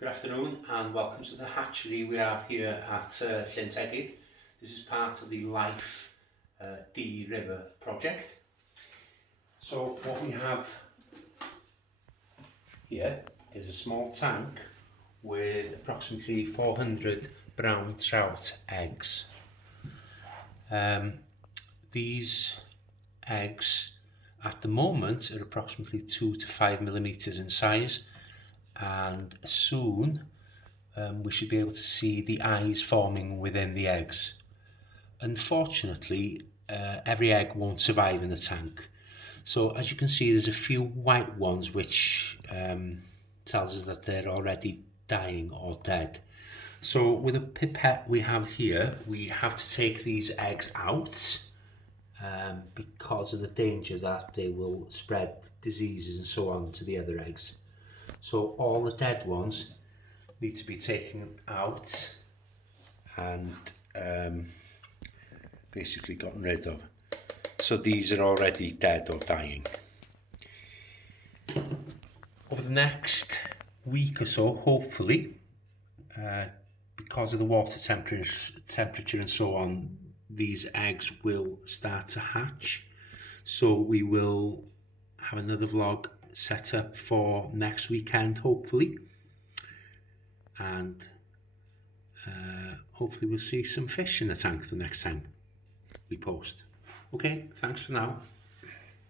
Good afternoon and welcome to the hatchery we have here at Llyn. This is part of the Life D River project. So what we have here is a small tank with approximately 400 brown trout eggs. These eggs at the moment are approximately 2 to 5 millimeters in size, and soon we should be able to see the eyes forming within the eggs. Unfortunately, every egg won't survive in the tank. So as you can see, there's a few white ones which tells us that they're already dying or dead. So with a pipette we have here, we have to take these eggs out because of the danger that they will spread diseases and so on to the other eggs. So all the dead ones need to be taken out and basically gotten rid of. So these are already dead or dying. Over the next week or so, hopefully, because of the water temperature and so on, these eggs will start to hatch. So we will have another vlog set up for next weekend, hopefully, and hopefully we'll see some fish in the tank the next time we post. Okay, thanks for now.